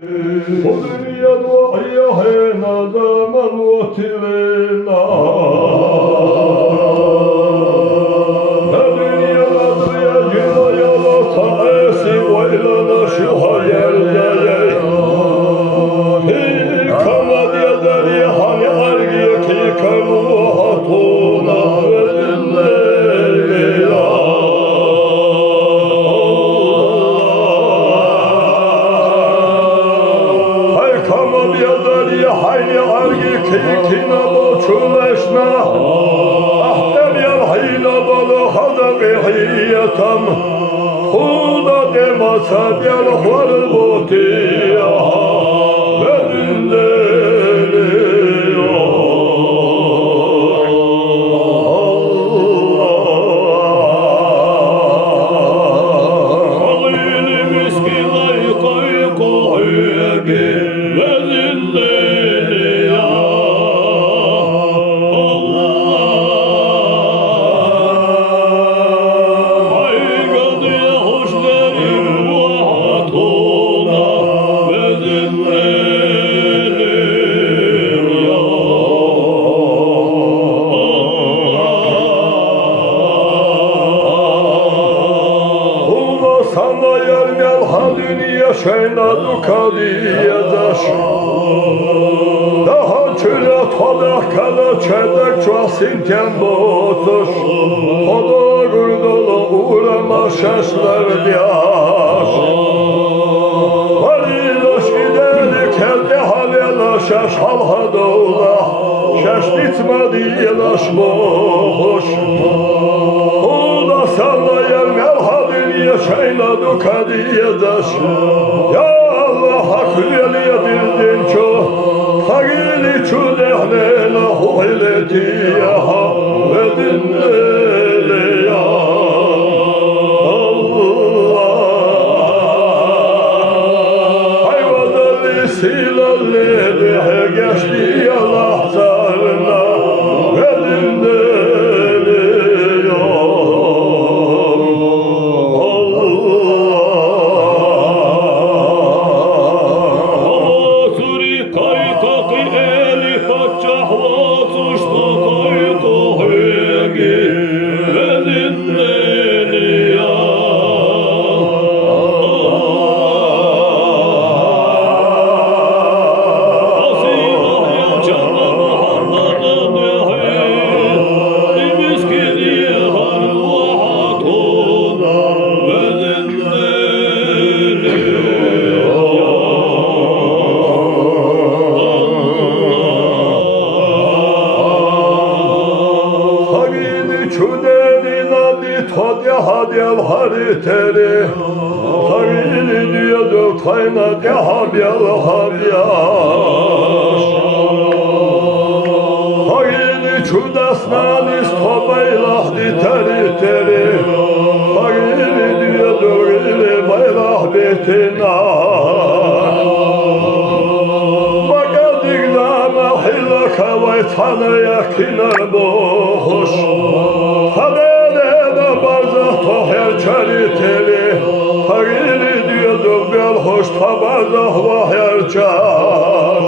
Odrija dvoja hena da manuotilena Nadrija nadrija džina jala ta esi vajlana šuha jerdaje Hi kamadija darije hani argije ki kanu hatuna vedinleriya Hayni argi kikina boçuleşna Ahdem yal hayna balı hada bihiyetam Huda demasad yal hvarı botiya Şeyna dukadiyadaş Daha çöle todak kala çedek çoğasinken botuş Koda gurdolu uğrama şaşlar diyaş Variloş ideli kelde halela şaş halha doğla Şaş bitmedi yelaş boğuş Huda sallayan melhadiniye şeyna dukadiyadaş Ya Allah hak veliye bildin ço Hagili çudehlena huiletiyaha ve dinlele ya Allah Hayvadalı silalleri geçti Allah'tarına ve dinlele ya Hadyal hariteri Havili diyordu kayna de habyal habyaş Havili çudasnanis tobaylah diteri teri Havili diyordu ili baylah betina Bagadik dama hilla kavay tanıya kinar boğuş Toher çaliteli Hagili diyorduk bel hoş tabazah vahyer çar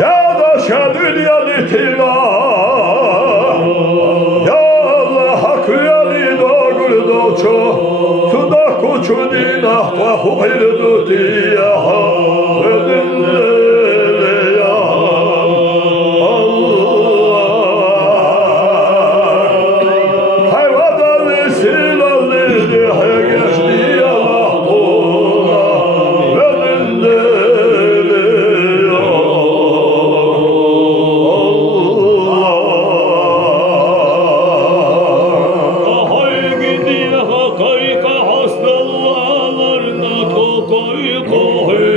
Ya da şadülya ditila Ya Allah hakkı yali doğru doço Tuda kuçu dinah va huhir dutiyaha Ödünlele ya Koy